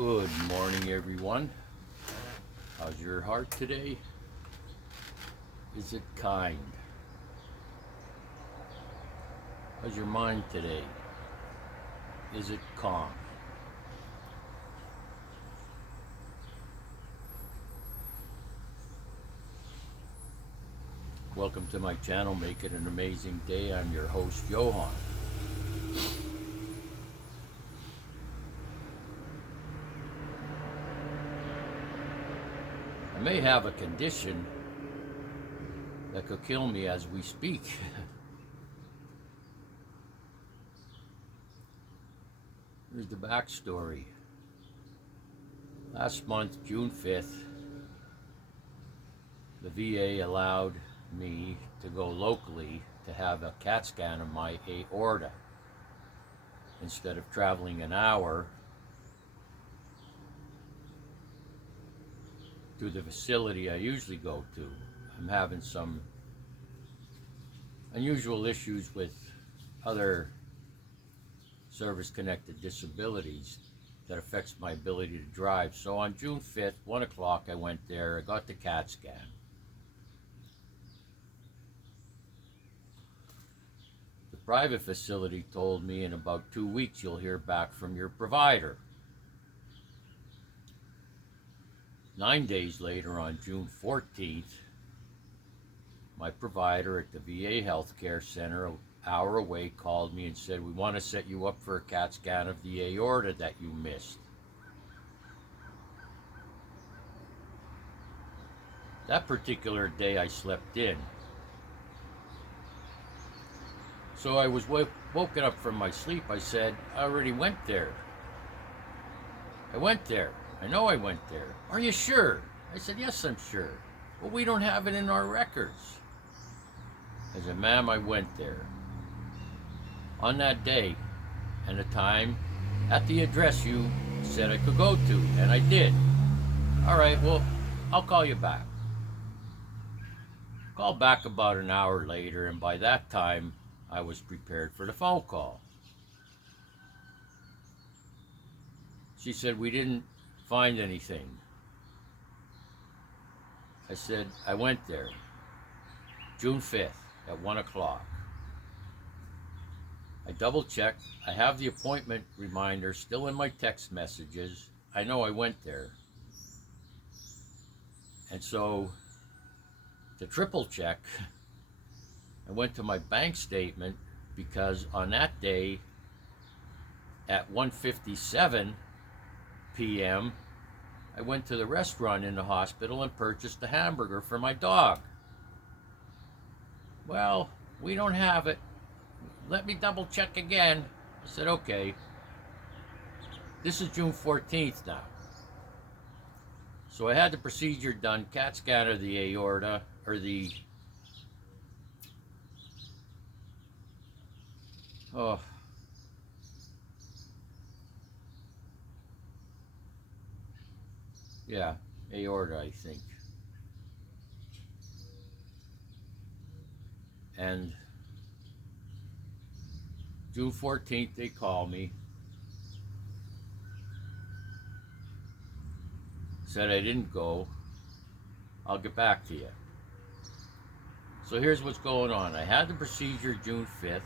Good morning, everyone. How's your heart today? Is it kind? How's your mind today? Is it calm? Welcome to my channel, Make It an Amazing Day. I'm your host, Johan. I may have a condition that could kill me as we speak. Here's the backstory. Last month, June 5th, the VA allowed me to go locally to have a CAT scan of my aorta. Instead of traveling an hour to the facility I usually go to. I'm having some unusual issues with other service-connected disabilities that affects my ability to drive. So on June 5th, 1 o'clock, I went there, I got the CAT scan. The private facility told me in about 2 weeks you'll hear back from your provider. 9 days later, on June 14th, my provider at the VA Healthcare Center, an hour away, called me and said, "We want to set you up for a CAT scan of the aorta that you missed." That particular day I slept in. So I was woken up from my sleep. I said, "I already went there. I went there. I know I went there." "Are you sure?" I said, "Yes, I'm sure." "Well, we don't have it in our records." I said, "Ma'am, I went there on that day and the time at the address you said I could go to, and I did." "All right, well, I'll call you back." Called back about an hour later, and by that time I was prepared for the phone call. She said, "We didn't find anything." I said, "I went there June 5th at 1 o'clock. I double checked. I have the appointment reminder still in my text messages. I know I went there." And so to triple check, I went to my bank statement, because on that day at 1:57 p.m. I went to the restaurant in the hospital and purchased a hamburger for my dog. "Well, we don't have it. Let me double check again." I said, "Okay." This is June 14th now. So I had the procedure done, CAT scan of the aorta, or the, aorta, I think. And June 14th, they call me, said I didn't go. "I'll get back to you." So here's what's going on. I had the procedure June 5th.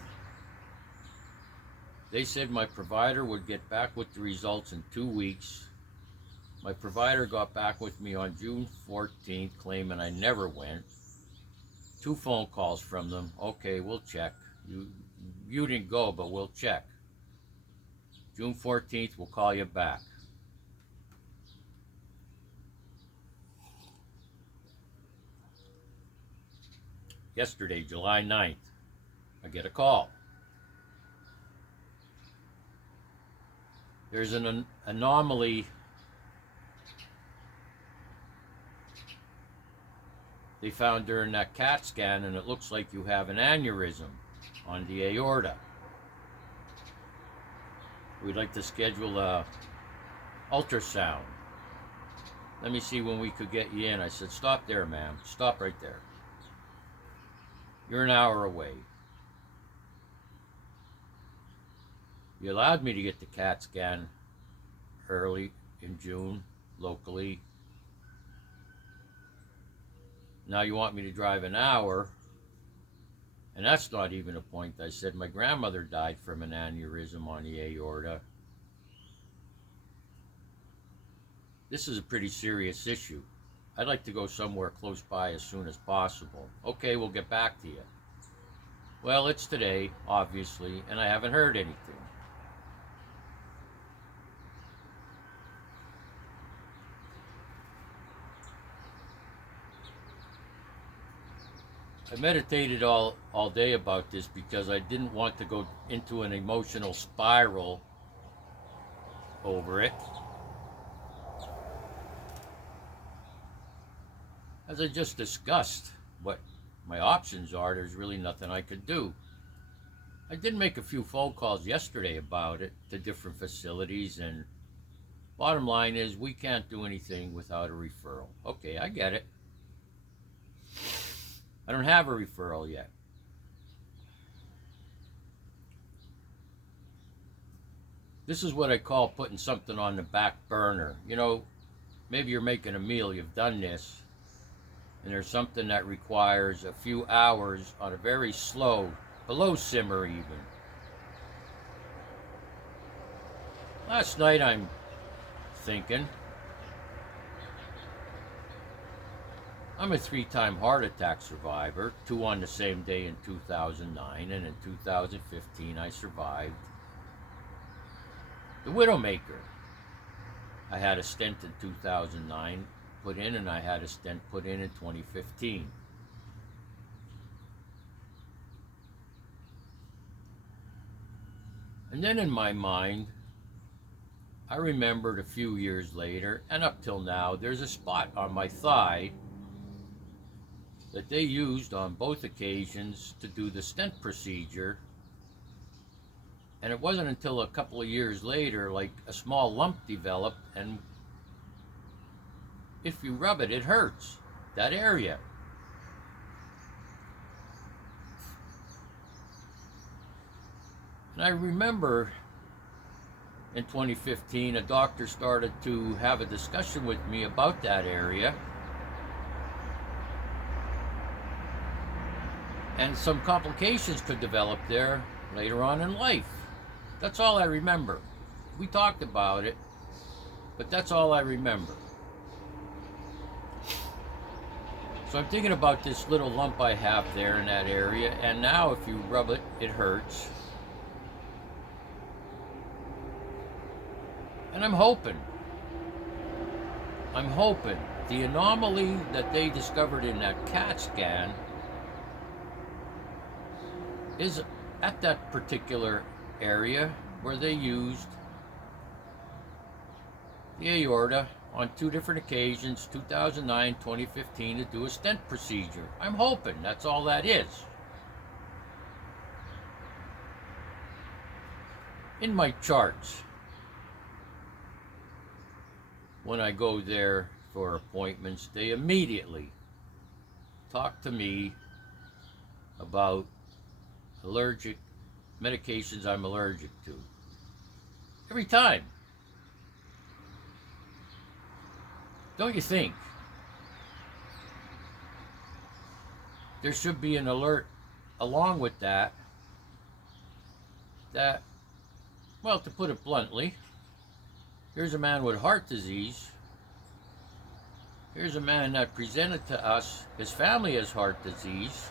They said my provider would get back with the results in 2 weeks. My provider got back with me on June 14th, claiming I never went. 2 phone calls from them. "Okay, we'll check. You didn't go, but we'll check. June 14th, we'll call you back." Yesterday, July 9th, I get a call. There's an anomaly they found during that CAT scan, and it looks like you have an aneurysm on the aorta. We'd like to schedule a ultrasound. Let me see when we could get you in. I said, "Stop there, ma'am. Stop right there. You're an hour away. You allowed me to get the CAT scan early in June locally. Now you want me to drive an hour, and that's not even a point. I said my grandmother died from an aneurysm on the aorta. This is a pretty serious issue. I'd like to go somewhere close by as soon as possible. Okay, we'll get back to you. Well, it's today, obviously, and I haven't heard anything. I meditated all day about this because I didn't want to go into an emotional spiral over it. As I just discussed what my options are, there's really nothing I could do. I did make a few phone calls yesterday about it to different facilities, and bottom line is we can't do anything without a referral. Okay, I get it. I don't have a referral yet. This is what I call putting something on the back burner. You know, maybe you're making a meal, you've done this, and there's something that requires a few hours on a very slow, below simmer even. Last night I'm thinking, I'm a 3-time heart attack survivor, 2 on the same day in 2009, and in 2015 I survived the Widowmaker. I had a stent in 2009 put in, and I had a stent put in 2015. And then in my mind, I remembered a few years later, and up till now, there's a spot on my thigh that they used on both occasions to do the stent procedure. And it wasn't until a couple of years later, like a small lump developed, and if you rub it, it hurts, that area. And I remember in 2015, a doctor started to have a discussion with me about that area. And some complications could develop there later on in life. That's all I remember. We talked about it, but that's all I remember. So I'm thinking about this little lump I have there in that area, and now if you rub it, it hurts. And I'm hoping the anomaly that they discovered in that CAT scan is at that particular area where they used the aorta on 2 different occasions, 2009, 2015, to do a stent procedure. I'm hoping that's all that is. In my charts, when I go there for appointments, they immediately talk to me about allergic medications I'm allergic to. Every time. Don't you think there should be an alert along with that, well, to put it bluntly, here's a man with heart disease. Here's a man that presented to us, his family has heart disease.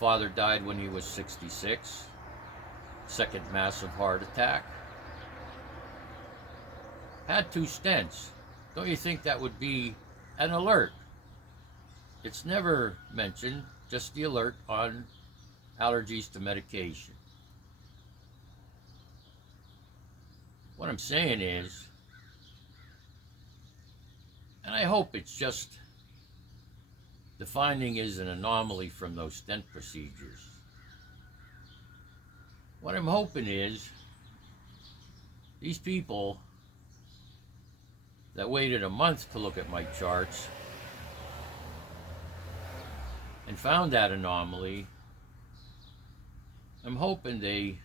Father died when he was 66. Second massive heart attack. Had 2 stents. Don't you think that would be an alert? It's never mentioned, just the alert on allergies to medication. What I'm saying is, and I hope it's just the finding is an anomaly from those stent procedures. What I'm hoping is these people that waited a month to look at my charts and found that anomaly, I'm hoping they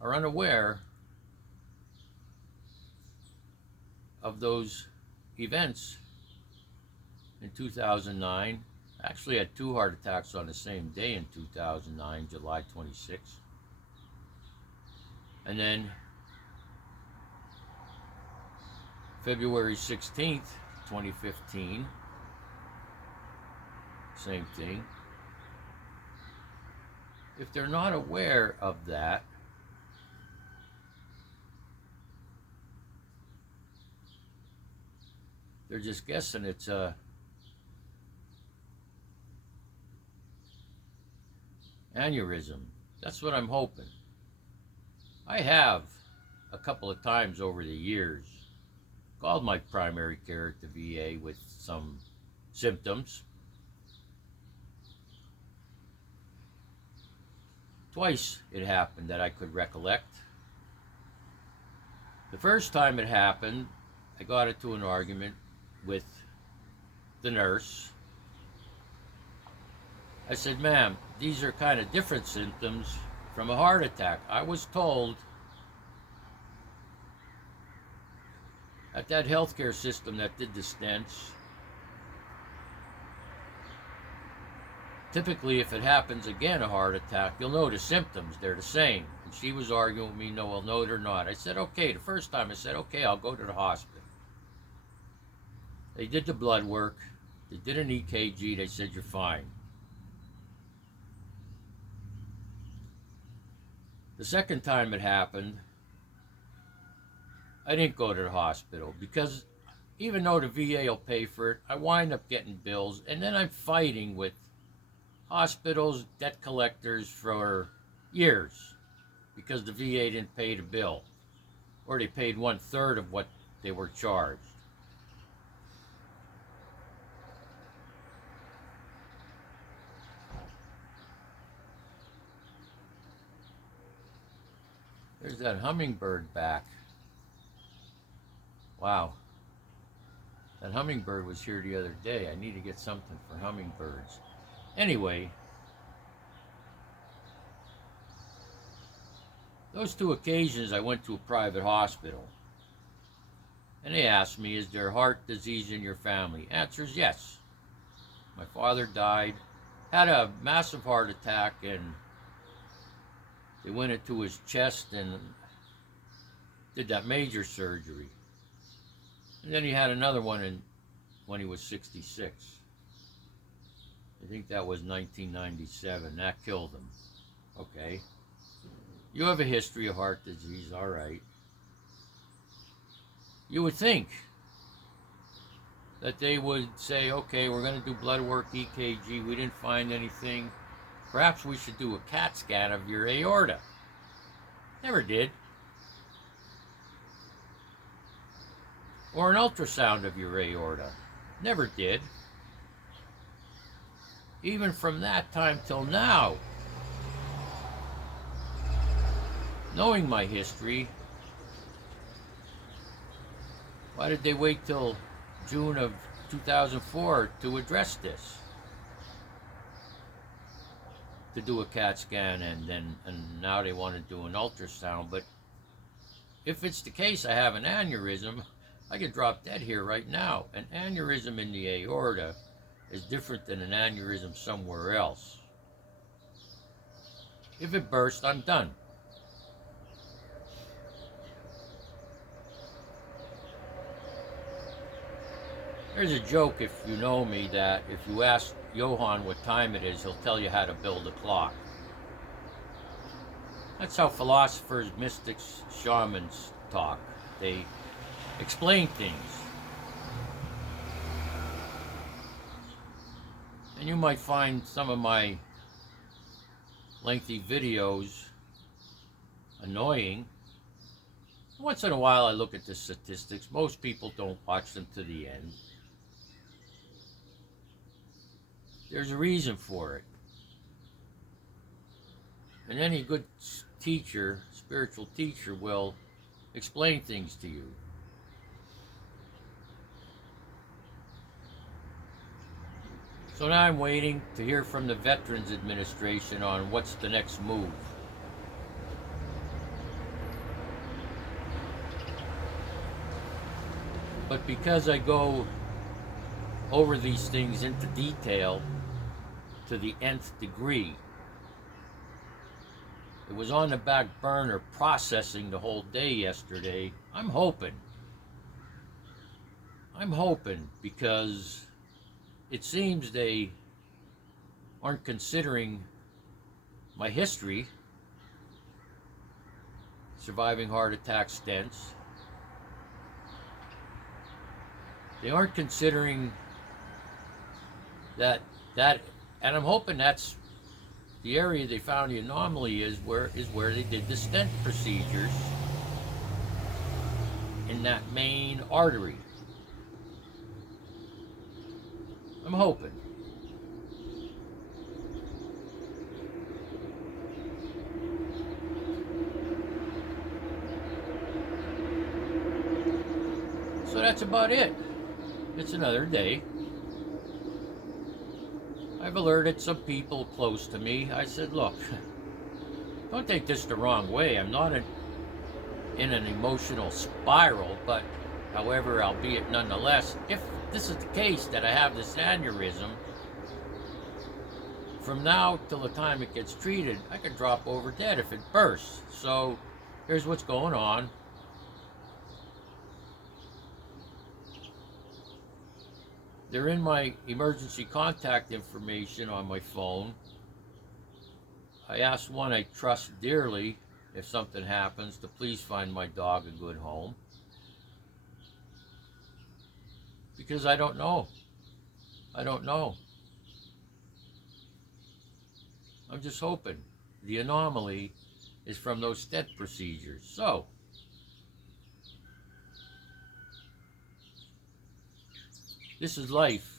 are unaware of those events in 2009. Actually had 2 heart attacks on the same day in 2009, July 26th. And then February 16th, 2015, same thing. If they're not aware of that, they're just guessing it's a aneurysm. That's what I'm hoping. I have a couple of times over the years called my primary care at the VA with some symptoms. Twice it happened that I could recollect. The first time it happened, I got into an argument with the nurse. I said, "Ma'am, these are kind of different symptoms from a heart attack. I was told at that healthcare system that did the stents, typically if it happens again, a heart attack, you'll know the symptoms, they're the same." And she was arguing with me, "No, well, no, they're not." I said, "Okay." The first time I said, "Okay, I'll go to the hospital." They did the blood work, they did an EKG, they said, "You're fine." The second time it happened, I didn't go to the hospital because even though the VA will pay for it, I wind up getting bills, and then I'm fighting with hospitals, debt collectors for years because the VA didn't pay the bill, or they paid 1/3 of what they were charged. There's that hummingbird back. Wow. That hummingbird was here the other day. I need to get something for hummingbirds. Anyway, those 2 occasions I went to a private hospital. And they asked me, "Is there heart disease in your family?" Answer is yes. My father died, had a massive heart attack, and they went into his chest and did that major surgery. And then he had another one when he was 66. I think that was 1997. That killed him. Okay. You have a history of heart disease, all right. You would think that they would say, "Okay, we're going to do blood work, EKG. We didn't find anything. Perhaps we should do a CAT scan of your aorta." Never did. Or an ultrasound of your aorta. Never did. Even from that time till now, knowing my history, why did they wait till June of 2004 to address this? To do a CAT scan, and now they want to do an ultrasound. But if it's the case I have an aneurysm, I could drop dead here right now. An aneurysm in the aorta is different than an aneurysm somewhere else. If it bursts, I'm done. There's a joke, if you know me, that if you ask Johann what time it is, he'll tell you how to build a clock. That's how philosophers, mystics, shamans talk. They explain things. And you might find some of my lengthy videos annoying. Once in a while I look at the statistics. Most people don't watch them to the end. There's a reason for it. And any good teacher, spiritual teacher, will explain things to you. So now I'm waiting to hear from the Veterans Administration on what's the next move. But because I go over these things into detail to the nth degree, it was on the back burner processing the whole day yesterday. I'm hoping because it seems they aren't considering my history, surviving heart attack stents. They aren't considering that, and I'm hoping that's the area they found the anomaly is where they did the stent procedures in that main artery. I'm hoping. So that's about it. It's another day. I've alerted some people close to me. I said, look, don't take this the wrong way. I'm not in an emotional spiral, but however, albeit nonetheless, if this is the case that I have this aneurysm, from now till the time it gets treated, I could drop over dead if it bursts. So here's what's going on. They're in my emergency contact information on my phone. I asked one I trust dearly, if something happens, to please find my dog a good home. Because I don't know. I'm just hoping the anomaly is from those stent procedures. So, this is life.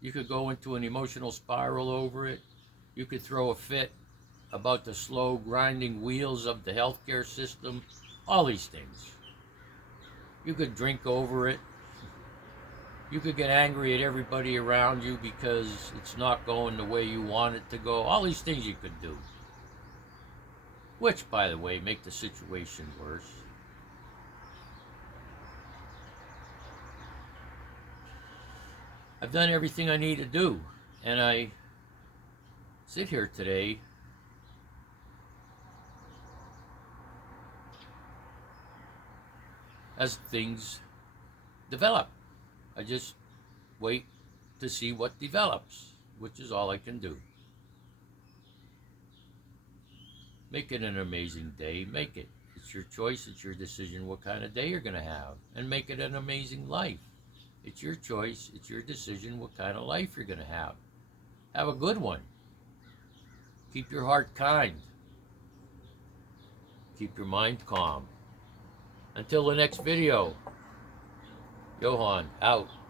You could go into an emotional spiral over it. You could throw a fit about the slow grinding wheels of the healthcare system. All these things. You could drink over it. You could get angry at everybody around you because it's not going the way you want it to go. All these things you could do. Which, by the way, make the situation worse. I've done everything I need to do, and I sit here today as things develop. I just wait to see what develops, which is all I can do. Make it an amazing day. Make it. It's your choice. It's your decision what kind of day you're going to have. And make it an amazing life. It's your choice. It's your decision what kind of life you're going to have. Have a good one. Keep your heart kind. Keep your mind calm. Until the next video, Johan out.